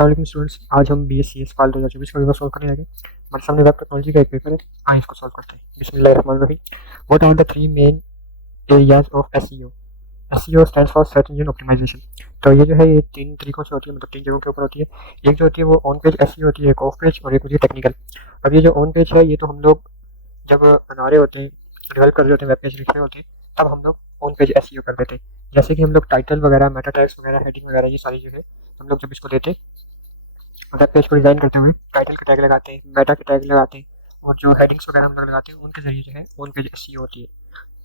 अस्सलाम स्टूडेंट्स, आज हम BSc साल 2024 का पेपर सॉल्व करने लगे। हमारे सामने वेब टेक्नोलॉजी का एक पेपर है। आइए इसको सॉल्व करते हैं। बिस्मिल्लाहिर्रहमानिर्रहीम। What are the three main areas of SEO? SEO stands for search engine optimisation. तो ये जो है ये तीन तरीकों से होती है, मतलब तीन जगहों के ऊपर होती है। एक जो होती है वो ऑन पेज SEO होती है, एक ऑफ पेज और एक होती है टेक्निकल। अब ये जो ऑन पेज है ये तो हम लोग जब बना रहे होते हैं, डेवलप कर रहे होते हैं, वेब पेज लिख रहे होते हैं, तब हम लोग ऑन पेज SEO कर देते हैं। जैसे कि हम लोग टाइटल वगैरह, मेटा टैग्स वगैरह, हेडिंग वगैरह, ये सारी जो है हम लोग जब इसको देते हैं वेब पेज को डिज़ाइन करते हुए टाइटल के टैग लगाते हैं, मेटा के टैग लगाते हैं और जो हेडिंग्स वगैरह हम लोग लगाते हैं उनके जरिए जो है ऑन पेज SEO होती है।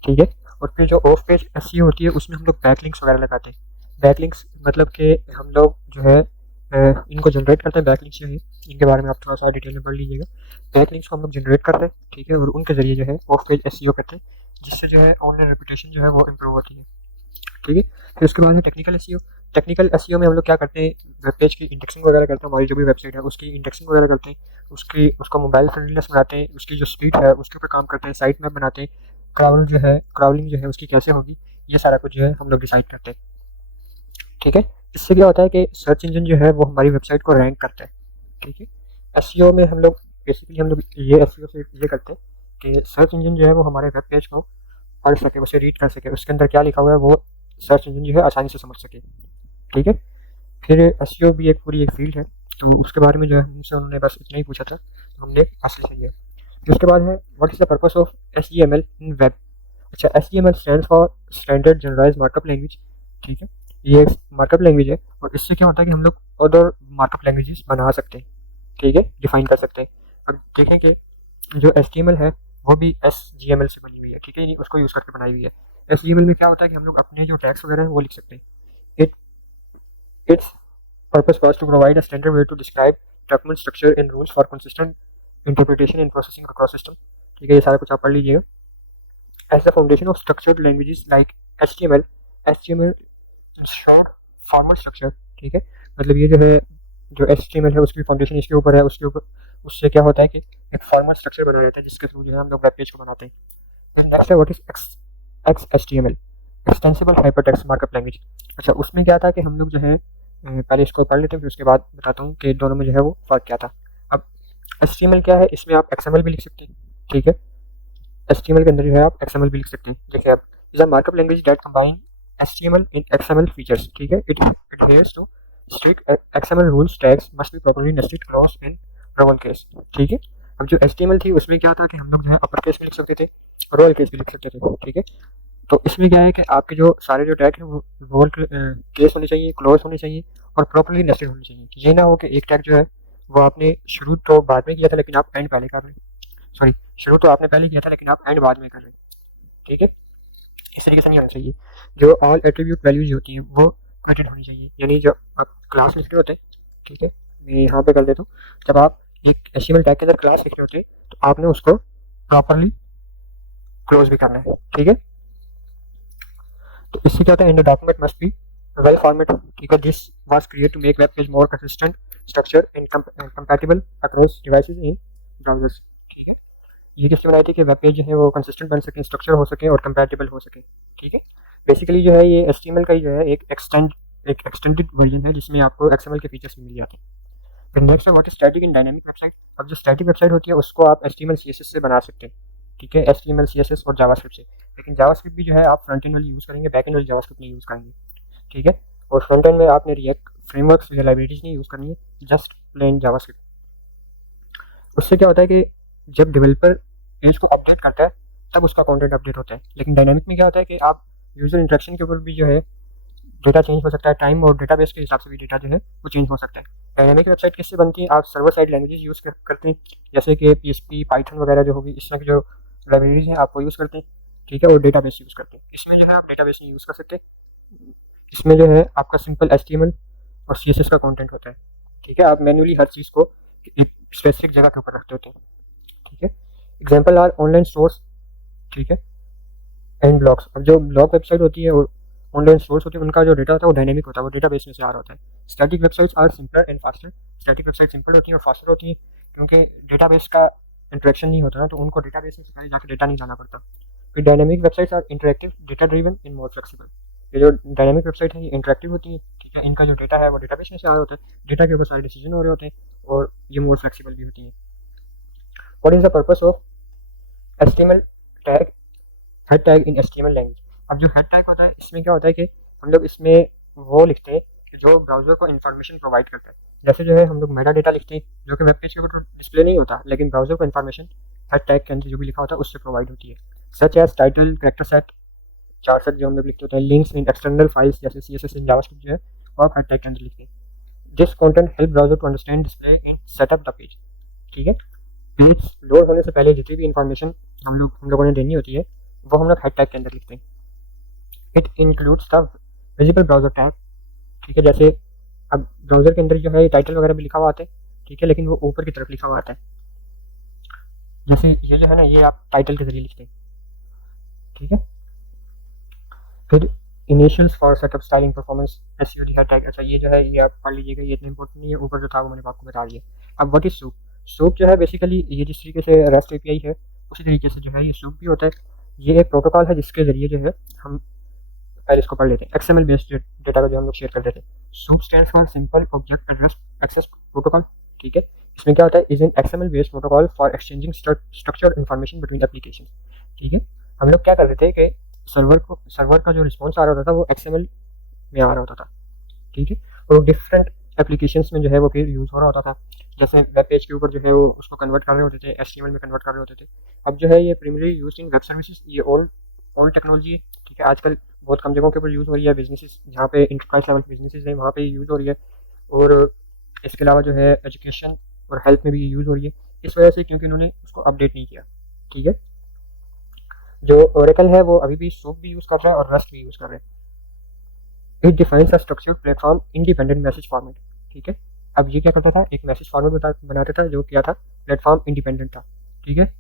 ठीक है। और फिर जो ऑफ पेज SEO होती है उसमें हम लोग बैकलिंक्स वगैरह लगाते हैं। बैकलिंक्स मतलब कि हम लोग जो है इनको जनरेट करते हैं। बैकलिंक्स जो है इनके बारे में आप थोड़ा सा डिटेल में पढ़ लीजिएगा। बैकलिंक्स को हम लोग जनरेट करते हैं, ठीक है, और उनके जरिए जो है ऑफ पेज SEO करते हैं, जिससे जो है ऑनलाइन रेपुटेशन जो है वो इम्प्रूव होती है। ठीक है। फिर उसके बाद है टेक्निकल SEO। टेक्निकल SEO में हम लोग क्या करते हैं, वेब पेज की इंडेक्सिंग वगैरह करते हैं। हमारी जो भी वेबसाइट है उसकी इंडेक्सिंग वगैरह करते हैं, उसका मोबाइल फ्रेंडलीनेस बनाते हैं, उसकी जो स्पीड है उसके ऊपर काम करते हैं, साइट मैप बनाते हैं, क्राउलिंग जो है उसकी कैसे होगी, ये सारा कुछ जो है हम लोग डिसाइड करते हैं। ठीक है। इससे क्या होता है कि सर्च इंजन जो है वो हमारी वेबसाइट को रैंक करता है। ठीक है। SEO में हम लोग बेसिकली हम लोग ये SEO से ये करते हैं कि सर्च इंजन जो है वो हमारे वेब पेज को पढ़ सके, उसे रीड कर सके, उसके अंदर क्या लिखा हुआ है वो सर्च इंजन जो है आसानी से समझ सके। ठीक है। फिर SEO भी एक पूरी एक फील्ड है, तो उसके बारे में जो है हमसे उन्होंने बस इतना ही पूछा था, तो हमने हासिल किया। फिर उसके बाद है what is the purpose of HTML in web. अच्छा, HTML stand for standard generalise markup language. ठीक है। ये एक मार्कअप लैंग्वेज है और इससे क्या होता है कि हम लोग अदर मार्कअप लैंग्वेजेस बना सकते हैं। ठीक है, डिफाइन कर सकते हैं। अब देखें कि जो HTML है वो भी SGML से बनी हुई है। ठीक है, यानी उसको यूज़ करके बनाई हुई है। SGML में क्या होता है कि हम लोग अपने जो टैग्स वगैरह हैं वो लिख सकते हैं। It its purpose was to provide a standard way to describe document structure and rules for consistent interpretation and processing across system. ठीक है, ये सारा कुछ आप पढ़ लीजिएगा। As the foundation of structured languages like HTML ensured formal structure. ठीक है, मतलब ये जो है जो HTML है उसकी फाउंडेशन इसके ऊपर है, उसके ऊपर उससे क्या होता है कि एक फॉर्मल स्ट्रक्चर बना रहता है जिसके थ्रू जो है हम लोग वेब पेज को बनाते हैं। नेक्स्ट है what is XHTML, extensible hypertext markup language. अच्छा, उसमें क्या था कि हम लोग जो है पहले इसको पढ़ लेते हैं, फिर उसके बाद बताता हूँ कि दोनों में जो है वो फ़र्क क्या था। अब HTML क्या है, इसमें आप XML भी लिख सकते हैं। ठीक है, HTML के अंदर जो है आप XML भी लिख सकते हैं। देखिए, आप is a markup language that combine HTML in XML features. ठीक है, it adheres to strict XML rules, tags must be properly nested clause in royal case। ठीक है। अब जो HTML थी उसमें क्या था कि हम लोग जो है अपर केस में लिख सकते थे, रोयल केस भी लिख सकते थे। ठीक है, तो इसमें क्या है कि आपके जो सारे जो टैग हैं वो रोल केस होने चाहिए, क्लोज होने चाहिए और प्रॉपर्ली नेस्टेड होने चाहिए। ये ना हो कि एक टैग जो है वो आपने शुरू तो बाद में किया था लेकिन आप एंड पहले कर रहे हैं। सॉरी, शुरू तो आपने पहले किया था लेकिन आप एंड बाद में कर रहे हैं। ठीक है, इस तरीके से नहीं होना चाहिए। जो ऑल एट्रीब्यूट वैल्यूज होती हैं वो कटेड होनी चाहिए, यानी जो आप क्लास लिख रहे होते हैं। ठीक है, मैं यहाँ पे कर देता हूँ। जब आप एक HTML टैग के अंदर क्लास लिख रहे होते हैं तो आपने उसको प्रॉपरली क्लोज भी करना है। ठीक है, तो इससे क्या होता है, in the document must be well format. ठीक है, this was create to make web page more consistent structure and compatible across devices in browsers. ठीक है, ये किसने बनाई थी कि वेब पेज जो है वो कंसिस्टेंट बन सके, स्ट्रक्चर हो सके और कंपैटिबल हो सके। ठीक है, बेसिकली जो है ये HTML का ही जो है एक एक्सटेंडेड वर्जन है जिसमें आपको XML के फीचर्स मिल जाते हैं। फिर नेक्स्ट है what is static and dynamic website. अब जो स्टैटिक वेबसाइट होती है उसको आप HTML CSS से बना सकते हैं। ठीक है, HTML CSS और जावास्क्रिप्ट से, लेकिन जावास्क्रिप्ट भी जो है आप फ्रंट एंड वाली यूज़ करेंगे, बैक एंड वाली जावास्क्रिप्ट नहीं यूज़ करेंगे। ठीक है, और फ्रंट एंड में आपने रिएक्ट फ्रेमवर्क्स या लाइब्रेरीज नहीं यूज़ करनी है, जस्ट प्लेन जावास्क्रिप्ट। उससे क्या होता है कि जब डेवलपर पेज को अपडेट करता है तब उसका कंटेंट अपडेट होता है, लेकिन डायनामिक में क्या होता है कि आप यूजर इंटरेक्शन के ऊपर भी जो है डेटा चेंज हो सकता है, टाइम और डेटाबेस के हिसाब से भी डेटा जो है वो चेंज हो सकता है। डायनामिक वेबसाइट किससे बनती है, आप सर्वर साइड लैंग्वेजेस यूज़ करते हैं, जैसे कि PHP, पाइथन वगैरह जो होगी, इस तरह की जो लाइब्रेरीज हैं आपको यूज़ करते हैं। ठीक है, और डेटाबेस यूज़ करते हैं। इसमें जो है आप डेटाबेस नहीं यूज़ कर सकते, इसमें जो है आपका सिंपल HTML और CSS का कॉन्टेंट होता है। ठीक है, आप मैन्युअली हर चीज़ को एक स्पेसिफिक जगह के ऊपर रखते होते हैं। ठीक है, एग्जाम्पल आर ऑनलाइन स्टोर्स। ठीक है, एंड ब्लॉग्स। अब जो ब्लॉग वेबसाइट होती है और ऑनलाइन स्टोर्स होते हैं उनका जो डेटा होता है वो डायनेमिक होता है, वो डेटाबेस में से आ रहा होता है। Static websites are simpler and faster. Static website simple होती हैं और फास्टर होती हैं क्योंकि डेटाबेस का इंटरेक्शन नहीं होता ना, तो उनको डेटाबेस में से कहीं जाकर डेटा नहीं लाना पड़ता। फिर dynamic websites are interactive, data driven and more flexible. ये जो डायनामिक वेबसाइट है ये इंटरेक्टिव होती है, ठीक है। इनका जो डेटा है वो डेटाबेस में से आ रहा होता है, डेटा के ऊपर सारे डिसीजन हो रहे होते हैं और ये मोर फ्लेक्सिबल भी होती हैं। What is the purpose of HTML tag, head tag in HTML language. अब जो हेड टैग होता है इसमें क्या होता है कि हम लोग इसमें वो लिखते हैं कि जो ब्राउज़र को इन्फॉर्मेशन प्रोवाइड करता है। जैसे जो है हम लोग मेटा डेटा लिखते हैं जो कि वेब पेज के ऊपर डिस्प्ले नहीं होता, लेकिन ब्राउज़र को इन्फॉर्मेशन हेड टैग के अंदर जो भी लिखा होता है उससे प्रोवाइड होती है। Such as title, character set, char set जो हम लोग लिखते होते हैं, लिंक्स इन एक्सटर्नल फाइल्स जैसे CSS इन जावास्क्रिप्ट जो है वो आप हेड टैग के अंदर लिखते हैं। This content help browser to understand display in setup the page, ठीक है। पेज लोड होने से पहले जितनी भी इंफॉर्मेशन हम लोगों ने देनी होती है वो हम लोग हेड टैग के अंदर लिखते हैं। It includes the visible browser tag, ठीक है। जैसे अब ब्राउजर के अंदर जो है टाइटल वगैरह भी लिखा हुआ आता है, ठीक है, लेकिन वो ऊपर की तरफ लिखा हुआ आता है। जैसे ये जो है ना ये आप टाइटल के जरिए लिखते हैं, ठीक है। फिर initials for setup styling performance SEO head tag, अच्छा ये जो है ये आप पढ़ लीजिएगा, ये इतना इंपॉर्टेंट नहीं है, ऊपर जो था वो मैंने आपको बता दिया। अब व्हाट इज सूप। सूप जो है बेसिकली ये जिस तरीके से रेस्ट API है उसी तरीके से जो है ये सूप भी होता है। ये एक प्रोटोकॉल है जिसके जरिए जो है हम पहले इसको पढ़ लेते हैं। XML बेस्ड डेटा का जो हम लोग शेयर कर देते हैं। SOAP stands for simple object address access protocol, ठीक है। इसमें क्या होता है, is an XML based protocol for exchanging structured information between application, ठीक है। हम लोग क्या कर रहे थे कि सर्वर का जो रिस्पॉन्स आ रहा होता था वो XML में आ रहा होता था, ठीक है, और डिफरेंट एप्लीकेशंस में जो है वो फिर यूज़ हो रहा होता था। जैसे वेब पेज के ऊपर जो है वो उसको कन्वर्ट कर रहे होते थे, HTML में कन्वर्ट कर रहे होते थे। अब जो है ये primary use in web services, ये ओल्ड टेक्नोलॉजी है, ठीक है। आजकल बहुत कम जगहों के ऊपर यूज़ हो रही है, बिजनेसेस जहाँ पे इंटरप्राइज लेवल बिजनेसेस हैं वहाँ पे यूज़ हो रही है, और इसके अलावा जो है एजुकेशन और हेल्थ में भी यूज़ हो रही है, इस वजह से क्योंकि उन्होंने उसको अपडेट नहीं किया, ठीक है। जो ओरेकल है वो अभी भी सूप भी यूज़ कर रहा है और रस्ट भी यूज़ कर रहा है। It defines a structured platform independent message format, ठीक है। अब ये क्या करता था, एक मैसेज फॉर्मेट बनाता था जो क्या था, प्लेटफॉर्म इंडिपेंडेंट था, ठीक है।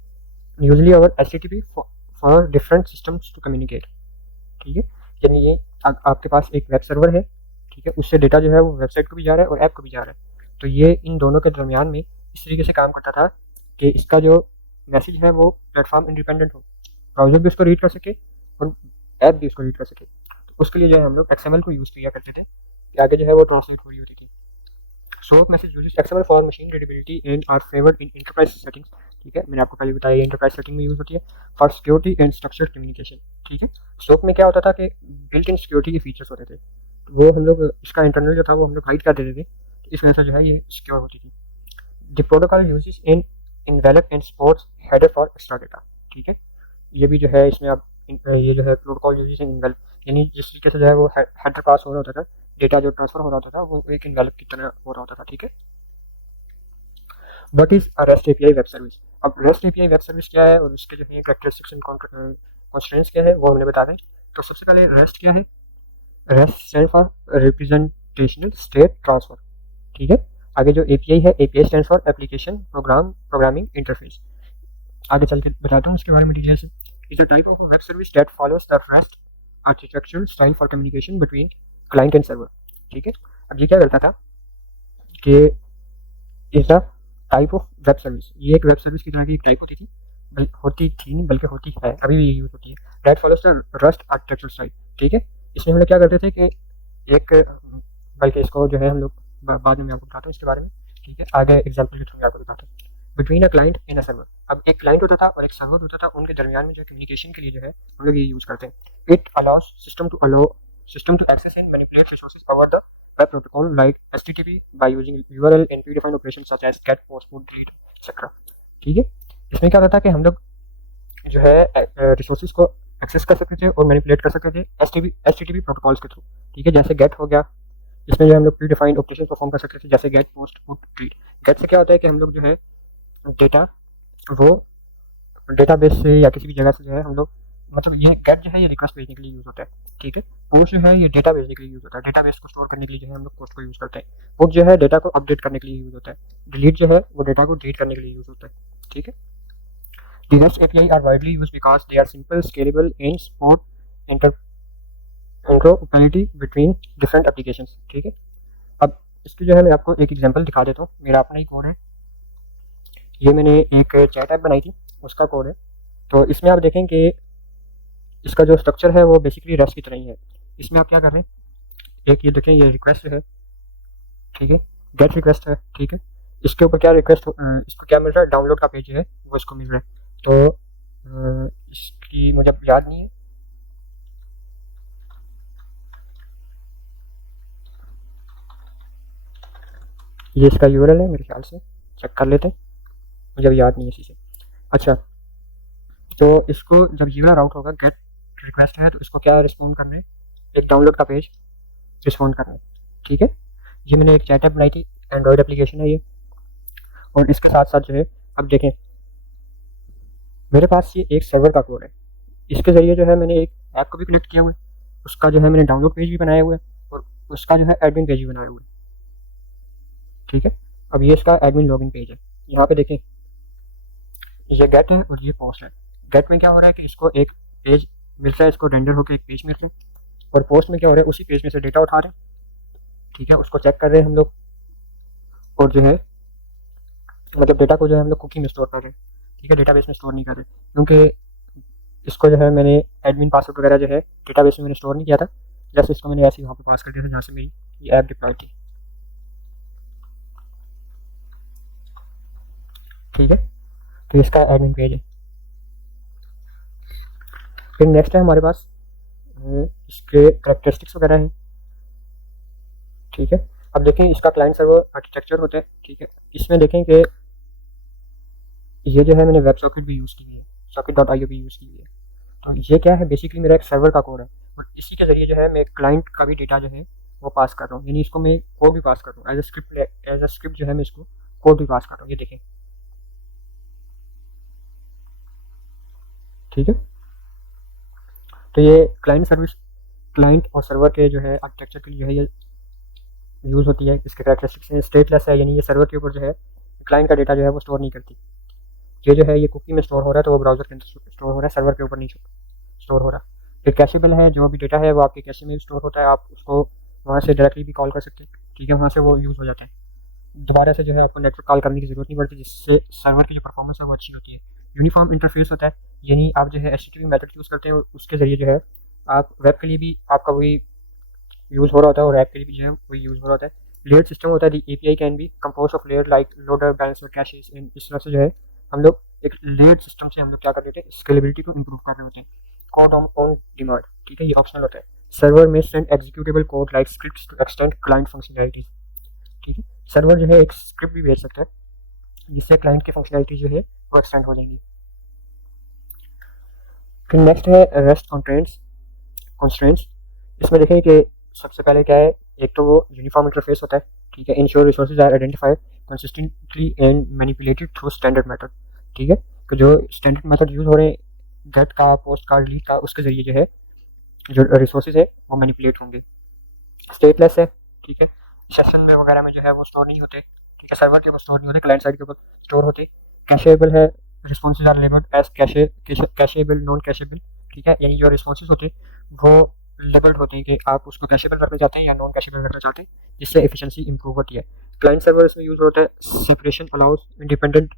Usually over HTTP for different systems to communicate, ठीक है। यानी ये आपके पास एक वेब सर्वर है, ठीक है, उससे डेटा जो है वो वेबसाइट को भी जा रहा है और ऐप को भी जा रहा है। तो ये इन दोनों के दरमियान में इस तरीके से काम करता था कि इसका जो मैसेज है वो प्लेटफॉर्म इंडिपेंडेंट हो, ब्राउजर भी उसको रीड कर सके और ऐप भी उसको रीड कर सके। तो उसके लिए जो है हम लोग XML को यूज़ किया करते थे कि आगे जो है वो ट्रांसलेट हो रही होती थी। SOAP message uses XML for machine readability and are favoured in enterprise settings, ठीक है। मैंने आपको पहले बताया इंटरप्राइज सेटिंग में यूज़ होती है for security and structured communication, ठीक है। सोप में क्या होता था कि बिल्ट इन सिक्योरिटी के फीचर्स होते थे, वो हम लोग इसका इंटरनल जो था वो हम लोग हाइड कर देते थे, इस वजह से जो है ये सिक्योर होती थी। The protocol uses in envelope and sports header for extra data, ठीक है। ये भी जो है इसमें आप ये जो है प्रोटोकॉल यूजेस इन इनवेलप, यानी जिस तरीके से जो है वो हेडर पास हो रहा होता था, डेटा जो ट्रांसफर हो रहा होता था वो एक इनवेलप की तरह हो रहा होता था, ठीक है। What is a rest API web service. अब रेस्ट API वेब सर्विस क्या है और उसके जो है कैरेक्टरिस्टिक्स एंड कंस्ट्रेंट्स क्या है वो हमने बता दें। तो सबसे पहले रेस्ट क्या है, rest stand for representational state transfer, ठीक है। आगे जो API है, API stand for application programming interface. आगे चल के बताता हूँ इसके बारे में डिटेल से। Is a type of web service that follows the rest architectural style for communication between client and server, ठीक है। अब ये क्या करता था कि is a type of web service, ये एक वेब सर्विस की तरह की एक टाइप होती थी, नहीं बल्कि होती है, अभी भी यूज होती है। That follows the rest architectural style, ठीक है। इसमें हम लोग क्या करते थे कि एक, बल्कि इसको जो है हम लोग बाद में मैं आपको बताता हूँ इसके बारे में, ठीक है, आगे एग्जाम्पल के थ्रू मैं आपको बताता हूँ। Between a client and a server, अब एक क्लाइंट होता था और एक सर्वर होता था, उनके दरमियान में जो कम्युनिकेशन के लिए जो है हम लोग ये यूज़ करते हैं। It allows system to access and manipulate resources over the web protocol like HTTP by using URL and predefined operations such as get, post, put, delete, etc. ठीक है। इसमें क्या होता है कि हम लोग जो है रिसोर्सेज को एक्सेस कर सकते थे और मैनिपुलेट कर सकते थे HTTP प्रोटोकॉल्स के थ्रू, ठीक है। जैसे गेट हो गया, इसमें जो हम लोग प्रीडिफाइंड ऑपरेशन परफॉर्म कर सकते थे, जैसे get, post, put, delete. Get से क्या होता है कि हम लोग जो है डेटा वो डेटाबेस से या किसी भी जगह से जो है हम लोग, मतलब ये गेट जो है ये रिक्वेस्ट भेजने के लिए यूज़ होता है, ठीक है। पोस्ट जो है ये डेटा भेजने के लिए यूज़ होता है, डेटाबेस को स्टोर करने के लिए जो है हम लोग पोस्ट को यूज़ करते हैं। पुट जो है डेटा को अपडेट करने के लिए यूज़ होता है। डिलीट जो है वो डेटा को डिलीट करने के लिए यूज़ होता है, ठीक है। The REST API are widely used because they are simple, scalable, and support interoperability between different applications, ठीक है। अब इसकी जो है मैं आपको एक एग्जांपल दिखा देता हूँ। मेरा अपना ही कोड है, ये मैंने एक चैट ऐप बनाई थी उसका कोड है। तो इसमें आप देखें कि इसका जो स्ट्रक्चर है वो बेसिकली रेस्ट की तरह ही है। इसमें आप क्या कर रहे हैं, एक ये देखें ये रिक्वेस्ट है, ठीक है, गेट रिक्वेस्ट है, ठीक है, इसके ऊपर क्या रिक्वेस्ट इसको क्या मिल रहा है, डाउनलोड का पेज है वो इसको मिल रहा है। तो इसकी मुझे याद नहीं है, ये इसका यूआरएल है मेरे ख्याल से, चेक कर लेते हैं, मुझे अब याद नहीं है इसी से। अच्छा, तो इसको जब यूआरएल राउट होगा, गेट रिक्वेस्ट है, तो इसको क्या रिस्पॉन्ड करना है, एक डाउनलोड का पेज रिस्पॉन्ड करना है, ठीक है। ये मैंने एक चैट ऐप बनाई थी, एंड्रॉयड एप्लीकेशन है ये, और इसके साथ साथ जो है अब देखें मेरे पास ये एक सर्वर का कोड है, इसके ज़रिए जो है मैंने एक ऐप को भी कनेक्ट किया हुआ है, उसका जो है मैंने डाउनलोड पेज भी बनाया हुआ है, और उसका जो है एडमिन पेज भी बनाया हुआ है, ठीक है। अब ये इसका एडमिन लॉगिन पेज है, यहाँ पे देखें ये गेट है और ये पोस्ट है। गेट में क्या हो रहा है कि इसको एक पेज मिल रहा है, इसको रेंडर होकर एक पेज मिल रहा है, और पोस्ट में क्या हो रहा है, उसी पेज में से डेटा उठा रहे हैं, ठीक है, उसको चेक कर रहे हैं हम लोग, और जो है मतलब डेटा को जो है हम लोग कुकी में स्टोर कर रहे हैं, ठीक है, डेटाबेस में स्टोर नहीं कर रहे, क्योंकि इसको जो है मैंने एडमिन पासवर्ड वगैरह जो है डेटाबेस में मैंने स्टोर नहीं किया था, जैसे इसको मैंने ऐसे ही वहाँ पर पास कर दिया था जहाँ से मेरी ये ऐप डिप्लॉय थी, ठीक है। तो इसका एडमिन पेज है। फिर नेक्स्ट है हमारे पास इसके करेक्टरिस्टिक्स वगैरह हैं, ठीक है। अब देखें इसका क्लाइंट सर्वर आर्किटेक्चर होता है, ठीक है, इसमें देखें कि ये जो है मैंने वेब सॉकेट भी यूज़ की हुई है, socket.io भी यूज़ की हुई है। तो ये क्या है, बेसिकली मेरा एक सर्वर का कोड है, और इसी के ज़रिए जो है मैं क्लाइंट का भी डेटा जो है वो पास कर रहा हूँ, यानी इसको मैं कोड भी पास कर रहा हूँ एज अ स्क्रिप्ट जो है मैं इसको कोड भी पास कर रहा हूँ, ये देखें, ठीक है। तो ये क्लाइंट सर्विस, क्लाइंट और सर्वर के जो है आर्किटेक्चर के लिए जो है ये यूज़ होती है। इसके कैरेक्टरिस्टिक्स है स्टेटलेस है, यानी ये सर्वर के ऊपर जो है क्लाइंट का डेटा जो है वो स्टोर नहीं करती, ये जो है ये कुकी में स्टोर हो रहा है, तो वो ब्राउजर के अंदर स्टोर हो रहा है, सर्वर के ऊपर नहीं स्टोर हो रहा। फिर कैशेबल है, जो भी डेटा है वो आपके कैशे में स्टोर होता है, आप उसको वहाँ से डायरेक्टली भी कॉल कर सकते हैं, ठीक है, वहाँ से वो यूज़ हो जाता है, दोबारा से जो है आपको नेटवर्क कॉल करने की ज़रूरत नहीं पड़ती, जिससे सर्वर की जो परफॉर्मेंस है वो अच्छी होती है। यूनिफॉर्म इंटरफेस होता है, यानी आप जो है HTTP मेथड यूज़ करते हैं, और उसके ज़रिए जो है आप वेब के लिए भी आपका वही यूज़ हो रहा होता है, और ऐप के लिए भी जो है वही यूज़ हो रहा होता है। लेयर सिस्टम होता है, API can be compose of layer like loader, balancer, caches, इस तरह से जो है हम लोग एक लेयर सिस्टम से हम लोग क्या कर रहे थे, स्केलेबिलिटी को इम्प्रूव कर रहे होते हैं। कोड ऑन डिमांड, ठीक है, ये ऑप्शनल होता है। सर्वर में send executable code like scripts to extend client functionalities, ठीक है, सर्वर जो है एक स्क्रिप्ट भी भेज सकता है जिससे क्लाइंट की फंक्शनैलिटी जो है वो एक्सटेंड हो जाएंगी। फिर नेक्स्ट है रेस्ट कंस्ट्रेंट्स। इसमें देखें कि सबसे पहले क्या है, एक तो वो यूनिफॉर्म इंटरफेस होता है, ठीक है, ensure resources are identified consistently and manipulated through standard method, ठीक है, तो जो स्टैंडर्ड मेथड यूज़ हो रहे हैं गेट का, पोस्ट का, डिलीट का, उसके ज़रिए जो है जो रिसोर्सेज है वो मैनिपुलेट होंगे। स्टेटलेस है, ठीक है, सेशन में वगैरह में जो है वो स्टोर नहीं होते, ठीक है, सर्वर के ऊपर स्टोर नहीं होते, क्लाइंट साइड के ऊपर स्टोर होते। कैशेबल है, responses are labelled as cacheable, non cacheable, ठीक है, यानी जो रिस्पॉन्सेज होते हैं वो लेबल्ड होते हैं कि आप उसको कैशेबल रखना चाहते हैं या नॉन कैशेबल रखना चाहते हैं, जिससे एफिशिएंसी इंप्रूव होती है। क्लाइंट सर्वर इसमें यूज होता है, separation allows independent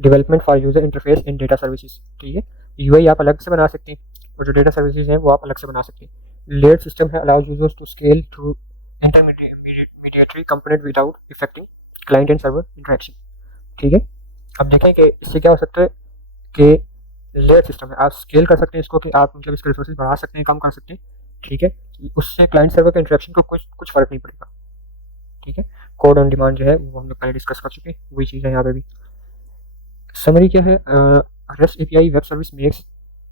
development for user interface in data services, ठीक है, यूआई आप अलग से बना सकते हैं, और जो डेटा सर्विसेज हैं वो आप अलग से बना सकते हैं। लेयर सिस्टम है, allows users to scale through intermediary component without affecting client and server interaction, ठीक है। अब देखें कि इससे क्या हो सकता है कि लेयर सिस्टम है, आप स्केल कर सकते हैं इसको, कि आप मतलब इसके रिसोर्सेज बढ़ा सकते हैं, कम कर सकते हैं, ठीक है, उससे क्लाइंट सर्वर के इंटरेक्शन को कुछ फ़र्क नहीं पड़ेगा, ठीक है। कोड ऑन डिमांड जो है वो हम लोग पहले डिस्कस कर चुके हैं, वही चीज़ है यहाँ पे भी। समरी क्या है, REST API web service makes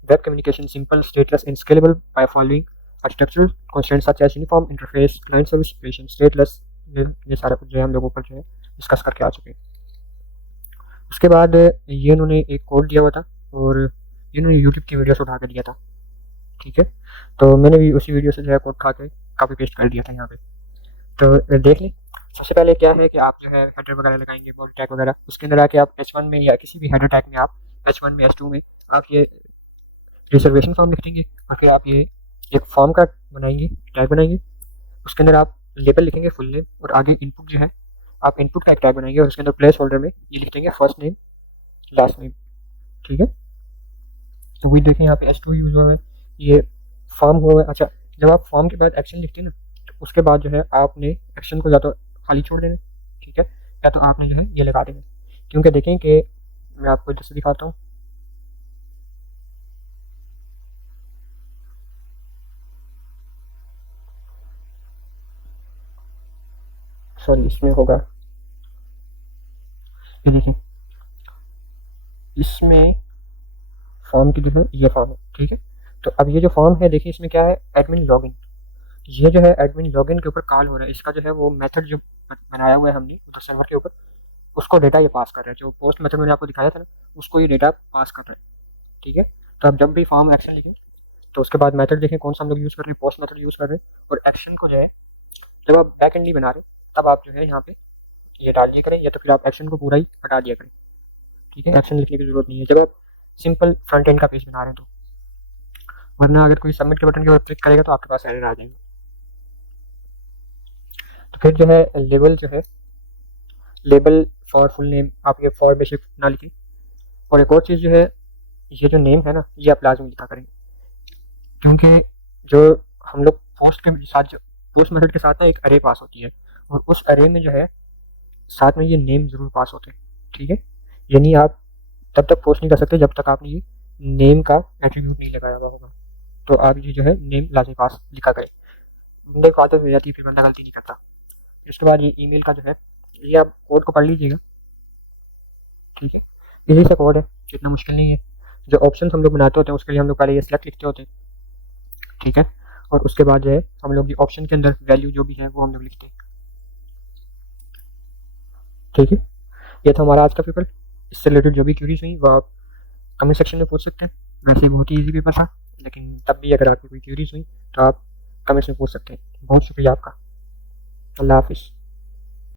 web communication simple, stateless and scalable by following architectural constraints such as uniform interface, client service separation, stateless, ये सारा कुछ जो है हम लोग ऊपर जो है डिस्कस करके आ चुके हैं। उसके बाद ये इन्होंने एक कोड दिया हुआ था, और इन्होंने यूट्यूब की वीडियो से उठा कर दिया था, ठीक है, तो मैंने भी उसी वीडियो से जो है कोड उठा के कॉपी पेस्ट कर दिया था यहाँ पे, तो देख लें। सबसे पहले क्या है कि आप जो है हेडर वगैरह लगाएंगे, बॉडी टैग वगैरह, उसके अंदर आके आप H1 में या किसी भी हेडर टैग में आप H1 में H2 में आप ये रिजर्वेशन फॉर्म लिख देंगे, और फिर आप ये एक फॉर्म का बनाएंगे, टैग बनाएंगे, उसके अंदर आप लेबल लिखेंगे फुल नेम, और आगे इनपुट जो है आप इनपुट का एक टैग बनाएंगे, और उसके अंदर प्लेस होल्डर में ये लिख देंगे फर्स्ट नेम लास्ट नेम, ठीक है। तो वही देखें यहाँ पे H2 यूज हुआ है, ये फॉर्म हुआ है। अच्छा, जब आप फॉर्म के बाद एक्शन लिखते हैं ना, तो उसके बाद जो है आपने एक्शन को या तो खाली छोड़ देना, ठीक है, या तो आपने जो है ये लगा देना। क्योंकि देखें कि मैं आपको जैसे दिखाता हूँ, सॉरी इसमें होगा, ये देखिए इसमें फॉर्म की जो है ये फॉर्म है, ठीक है। तो अब ये जो फॉर्म है देखिए इसमें क्या है, एडमिन लॉगिन, ये जो है एडमिन लॉगिन के ऊपर कॉल हो रहा है, इसका जो है वो मेथड जो बनाया हुआ है हमने मतलब सर्वर के ऊपर, उसको डेटा ये पास कर रहा है, जो पोस्ट मेथड मैंने आपको दिखाया था ना, उसको ये डेटा पास कर रहा है, ठीक है। तो अब जब भी फॉर्म एक्शन लिखें तो उसके बाद मेथड देखें कौन सा हम लोग यूज़ कर रहे हैं, पोस्ट मेथड यूज़ कर रहे हैं, और एक्शन को जो है जब आप बैक एंड नहीं बना रहे तब आप जो है यहाँ पे ये डाल दिया करें, या तो फिर आप एक्शन को पूरा ही हटा दिया करें, ठीक है। एक्शन लिखने की जरूरत नहीं है जब आप सिंपल फ्रंट एंड का पेज बना रहे हैं तो, वरना अगर कोई सबमिट के बटन के ऊपर क्लिक करेगा तो आपके पास एरर आ जाएगा। तो फिर जो है लेबल जो है, लेबल फॉर फुल नेम आप ये फॉर में शिफ्ट ना लिखें, और एक और चीज़ जो है, ये जो नेम है ना ये आप लाजमी लिखा करें, क्योंकि जो हम लोग पोस्ट के साथ जो पोस्ट मेथड के साथ ना एक अरे पास होती है, और उस अरे में जो है साथ में ये नेम ज़रूर पास होते हैं, ठीक है। यानी आप तब तक पोस्ट नहीं कर सकते जब तक आपने ये नेम का एट्रीब्यूट नहीं लगाया हुआ होगा। तो आप ये जो है नेम लाजमी पास लिखा करें, बंदे को आदत हो जाती है फिर बंदा गलती नहीं करता। इसके बाद ये ईमेल का जो है, ये आप कोड को पढ़ लीजिएगा, ठीक है। यही सा कोड है, इतना मुश्किल नहीं है। जो ऑप्शन हम लोग बनाते होते हैं उसके लिए हम लोग पहले ये सिलेक्ट लिखते होते हैं, ठीक है, और उसके बाद जो है हम लोग ये ऑप्शन के अंदर वैल्यू जो भी है वो हम लोग लिखते हैं, ठीक है। ये था हमारा आज का पेपर। इससे रिलेटेड जो भी क्यूरीज हुई वो आप कमेंट सेक्शन में पूछ सकते हैं। वैसे बहुत ही ईजी पेपर था, लेकिन तब भी अगर आपकी कोई क्यूरीज हुई तो आप कमेंट्स में पूछ सकते हैं। बहुत शुक्रिया आपका। अल्लाह हाफिज़।